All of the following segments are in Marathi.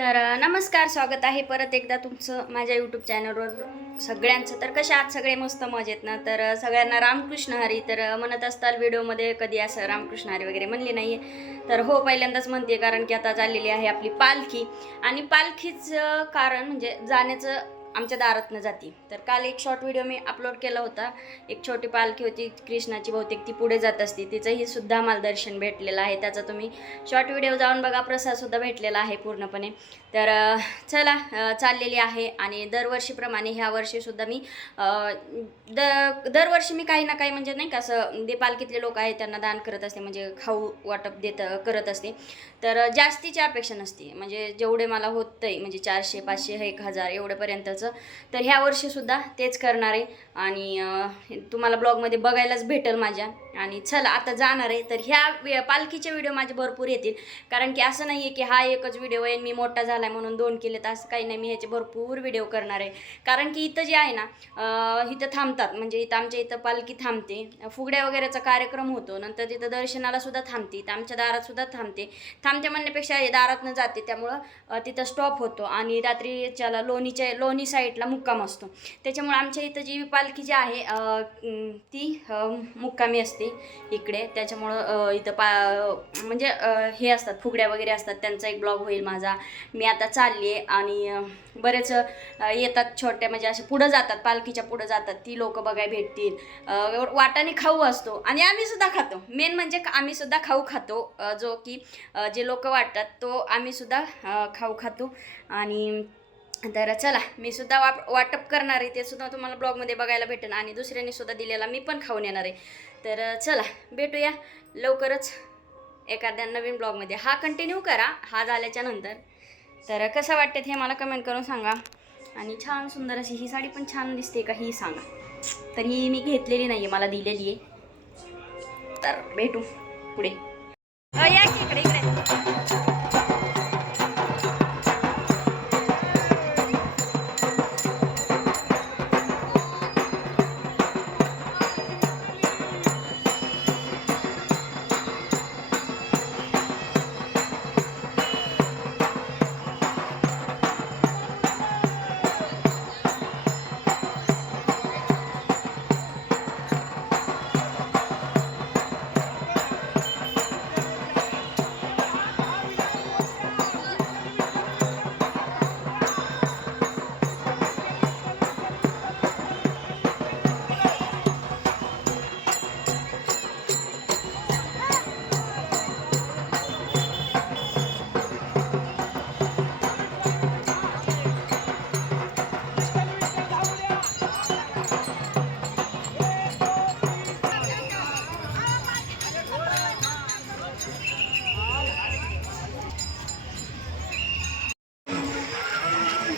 तर नमस्कार, स्वागत आहे परत एकदा तुमचं माझ्या यूट्यूब चॅनलवर सगळ्यांचं. तर कशा आहात सगळे? मस्त मजेत ना? तर सगळ्यांना रामकृष्ण हरी. तर म्हणत असताल व्हिडिओमध्ये कधी असं रामकृष्ण हरी वगैरे म्हणले नाही आहे, तर हो पहिल्यांदाच म्हणते, कारण की आता चाललेली आहे आपली पालखी. आणि पालखीचं कारण म्हणजे जाण्याचं आमच्या दारातनं जाती. तर काल एक शॉर्ट व्हिडिओ मी अपलोड केला होता. एक छोटी पालखी होती कृष्णाची, बहुतेक ती पुढे जात असते, तिचंही सुद्धा मला दर्शन भेटलेलं आहे. त्याचा तुम्ही शॉर्ट व्हिडिओ जाऊन बघा, प्रसादसुद्धा भेटलेला आहे पूर्णपणे. तर चला चाललेली आहे. आणि दरवर्षीप्रमाणे ह्या वर्षीसुद्धा मी दरवर्षी मी काही ना काही म्हणजे नाही का असं जे पालखीतले लोक आहेत त्यांना दान करत असते, म्हणजे खाऊ वाटप करत असते. तर जास्तीची अपेक्षा नसते, म्हणजे जेवढे मला होतंय म्हणजे 400 500 1000 एवढ्यापर्यंतचं. तर ह्या वर्षीसुद्धा तेच करणार आहे. आणि तुम्हाला ब्लॉगमध्ये बघायलाच भेटेल माझ्या. आणि चला आता जाणार आहे. तर ह्या पालखीचे व्हिडिओ माझे भरपूर येतील, कारण की असं नाही आहे की हा एकच व्हिडिओ आहे, मी मोठा झाला आहे म्हणून 2 केले, तर असं काही नाही. मी ह्याचे भरपूर व्हिडिओ करणार आहे. कारण की इथं जे आहे ना, इथं थांबतात, म्हणजे इथं आमच्या इथं पालखी थांबते, फुगड्या वगैरेचा कार्यक्रम होतो, नंतर तिथं दर्शनाला सुद्धा थांबते, तर आमच्या दारात सुद्धा थांबते म्हणण्यापेक्षा म्हणण्यापेक्षा जाते. त्यामुळं तिथं स्टॉप होतो आणि रात्रीच्याला लोणी साईडला मुक्काम असतो. त्याच्यामुळे आमच्या इथं जी पालखी जी आहे ती मुक्कामी असते इकडे. त्याच्यामुळं इथं म्हणजे हे असतात, फुगड्या वगैरे असतात, त्यांचा एक ब्लॉग होईल माझा. मी आता चालली आहे. आणि बरेच येतात छोट्या, म्हणजे असे पुढं जातात, पालखीच्या पुढं जातात, ती लोक बघायला भेटतील. वाटाणे खाऊ असतो आणि आम्ही सुद्धा खातो. मेन म्हणजे आम्ही सुद्धा खाऊ खातो, जो की जे लोक वाटतात तो आम्ही सुद्धा खाऊ खातो. आणि तर चला, मी सुद्धा वाटप करणार आहे, ते सुद्धा तुम्हाला ब्लॉगमध्ये बघायला भेटेल. आणि दुसऱ्यांनी सुद्धा दिलेला मी पण खाऊन येणार आहे. तर चला भेटूया लवकरच एखाद्या नवीन ब्लॉगमध्ये. हा कंटिन्यू करा, हा झाल्याच्या नंतर. तर कसं वाटतं हे मला कमेंट करून सांगा. आणि छान सुंदर अशी ही साडी पण छान दिसते का ही सांगा. तर ही मी घेतलेली नाही आहे, मला दिलेली आहे. तर भेटू पुढे. या की इकडे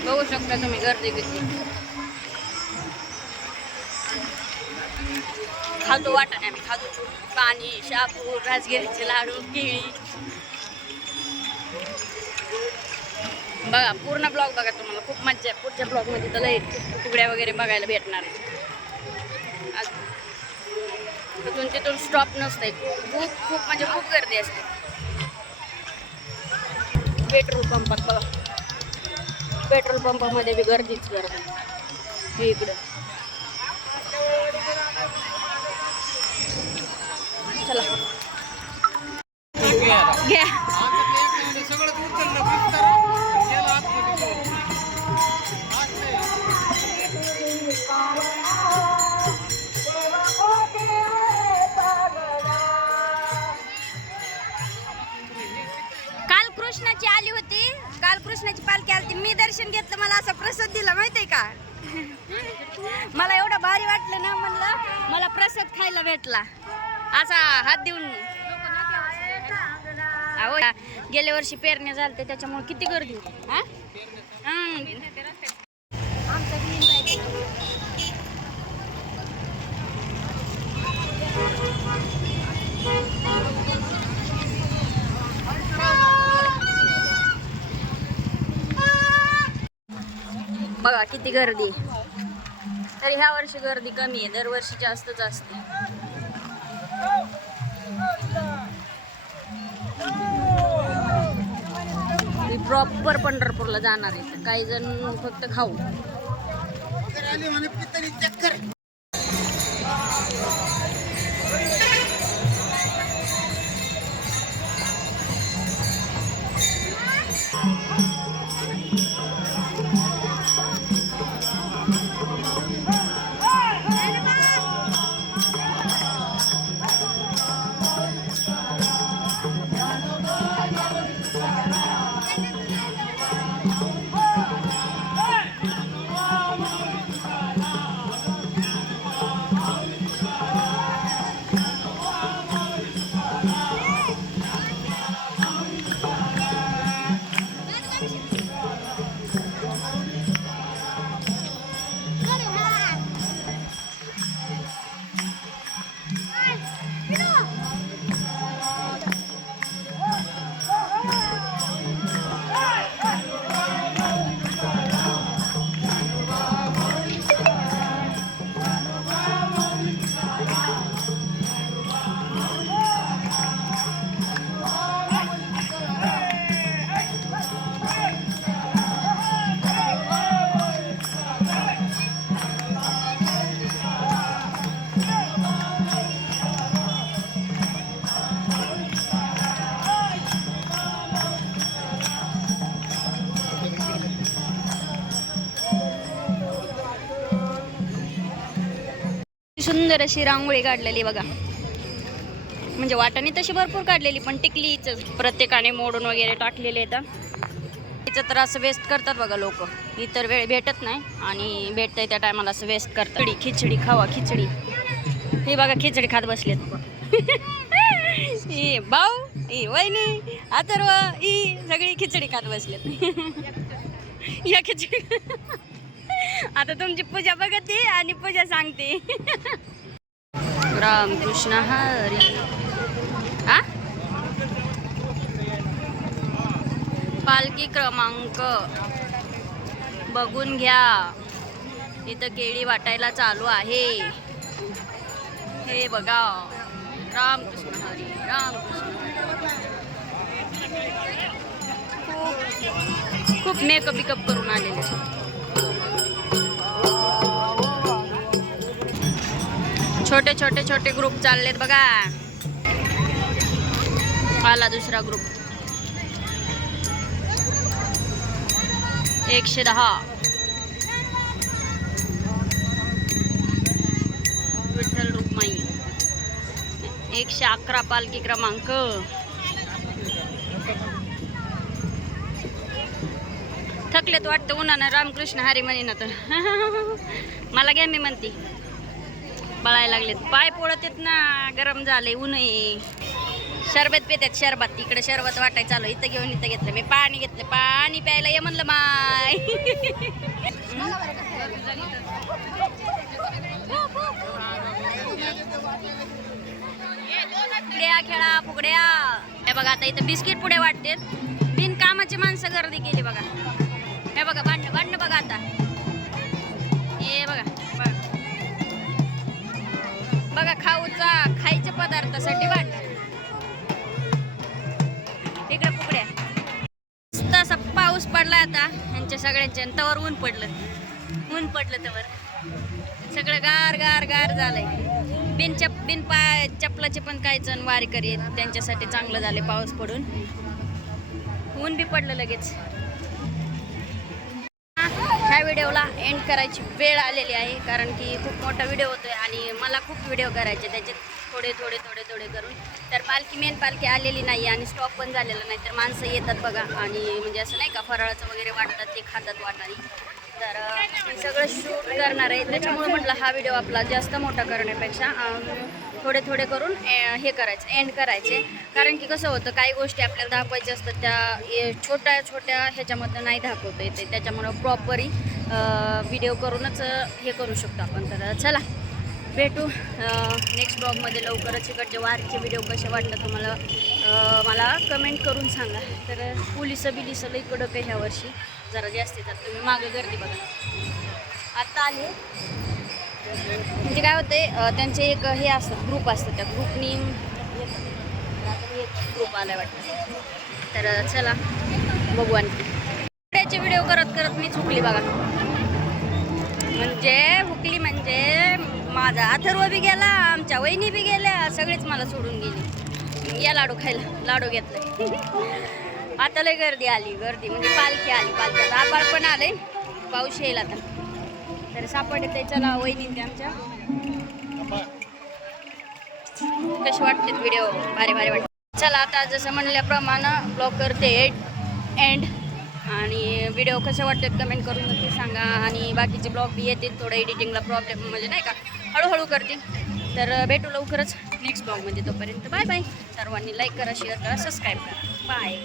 बघू शकता तुम्ही गर्दी किती. खातो वाटाणे, आम्ही खातो पाणी, शापू, राजगिरीचे लाडू, केळी. बघा पूर्ण ब्लॉग बघा, तुम्हाला खूप मज्जा आहे. पुढच्या ब्लॉगमध्ये तर लय फुगड्या वगैरे बघायला भेटणार आहे. तिथून स्टॉप नसतंय, खूप म्हणजे खूप गर्दी असते. पेट्रोल पंपात बघा, पेट्रोल पंपामध्ये बी गर्दीच गर्दी इकडं. चला घ्या. काल कृष्णाची आली होती, काल कृष्णाची पालखी आली, मी दर्शन घेतलं, मला असं प्रसाद दिला माहितीये का. मला एवढं भारी वाटलं ना, म्हणलं मला प्रसाद खायला भेटला असा हात देऊन. अहो गेल्या वर्षी पेरण्या झालते, त्याच्यामुळे किती गर्दी होती. बघा किती गर्दी. तर ह्या वर्षी गर्दी कमी आहे, दरवर्षी जास्तच असते. प्रॉपर पंढरपूरला जाणार आहे. काही जण फक्त खाऊ. सुंदर अशी रांगोळी काढलेली बघा. म्हणजे वाटाणे तशी भरपूर काढलेली, पण टिकलीच प्रत्येकाने मोडून वगैरे टाकलेले आहेत. तिचं तर असं वेस्ट करतात बघा लोक. इतर वेळ भेटत नाही आणि भेटतंय त्या टायमाला असं वेस्ट करतात. खिचडी खावा खिचडी. हे बघा खिचडी खात बसलेत. ही भाऊ, ही वहिनी, अथर्व, ही सगळी खिचडी खात बसलेत. या खिचडी. आता तुमची पूजा बघते आणि पूजा सांगते. रामकृष्ण हरी. आ पालखी क्रमांक बघून घ्या. इथं केळी वाटायला चालू आहे. हे बघा. रामकृष्ण हरी. रामकृष्ण. खूप मेकअप बिकअप करून आलेले. छोटे छोटे छोटे ग्रुप चाललेत बघा. आला दुसरा ग्रुप. 110. विठ्ठल रुक्माई. 111 पालखी क्रमांक. थकलेत वाटतं उन्हानं. रामकृष्ण हरी म्हणे ना तर. मला घ्या मी म्हणते. बळायला लागलेत. पाय पोळत येत ना. गरम झाले. ऊन आहे. शरबत पितात शरबत. इकडे शरबत वाटाय चालू. इथं घेऊन इथं घेतलं मी. पाणी घेतलं. पाणी प्यायला ये म्हणलं माय. फुगड्या खेळा फुगड्या. हे बघा आता इथं बिस्किट पुढे वाटते. बिनकामाची माणसं गर्दी केली बघा. हे बघा भांडणं भांडणं बघा आता. हे बघा बघा खायच्या पदार्थासाठी भांडण. इकडे फुगड्या. तसा पाऊस पडला आता यांच्या सगळ्यांच्या. तवर ऊन पडलं तवर सगळं गार गार गार झालंय. बिन पाय चपलाचे पण काही जण वारीकरी आहेत. त्यांच्यासाठी चांगलं झाले पाऊस पडून. ऊन बी पडलं लगेच. ह्या व्हिडिओला एंड करायची वेळ आलेली आहे. कारण की खूप मोठा व्हिडिओ होतोय आणि मला खूप व्हिडिओ करायचे. त्याचे थोडे करून. तर पालखी पालखी आलेली नाही आणि स्टॉप पण झालेला नाही. तर माणसं येतात बघा आणि म्हणजे असं नाही का फराळाचं वगैरे वाटतात. ते खातात वाटाणे. तर हे सगळं शूट करणार आहे. त्याच्यामुळे म्हटलं हा व्हिडिओ आपला जास्त मोठा करण्यापेक्षा थोडे करून हे करायचं, एंड करायचे. कारण की कसं होतं काही गोष्टी आपल्याला दाखवायच्या असतात त्या छोट्या ह्याच्यामधनं नाही दाखवता येते. त्याच्यामुळं प्रॉपरी व्हिडिओ करूनच हे करू शकतो आपण. तर चला भेटू नेक्स्ट ब्लॉगमध्ये लवकरच. इकडचे वारीचे व्हिडिओ कसे वाटलं तुम्हाला मला कमेंट करून सांगा. तर पोलिसं लई कडक आहे ह्या वर्षी. जरा जास्त येतात. तुम्ही मागं गर्दी बघा. आत्ता आले म्हणजे काय होते त्यांचे एक हे असतात ग्रुप असतात. त्या ग्रुपनी ग्रुप आलाय वाटतं. तर चला बघू आणखी त्याचे व्हिडिओ करत करत मी चुकली बघा. म्हणजे हुकली म्हणजे माझा अथर्व बी गेला, आमच्या वहिनी बी गेल्या, सगळीच मला सोडून गेली. या लाडू खायला, लाडू घेतलाय. आता लय गर्दी आली, गर्दी म्हणजे पालखी आली, पालख्यात आबाळ पण आले, पाऊस येईल आता. तर सापडले ते चला वहिनी ते आमच्या. कसे वाटते व्हिडिओ? भारी भारी वाटते. चला आता जसं म्हणल्याप्रमाणे ब्लॉग करते एंड. आणि व्हिडिओ कसे वाटतात कमेंट करून नक्की सांगा. आणि बाकीचे ब्लॉग बी येतील, थोडं एडिटिंगला प्रॉब्लेम म्हणजे नाही का, हळूहळू करते. तर भेटू लवकरच नेक्स्ट ब्लॉगमध्ये. तोपर्यंत बाय बाय. सर्वांनी लाईक करा, शेअर करा, सबस्क्राईब करा. बाय.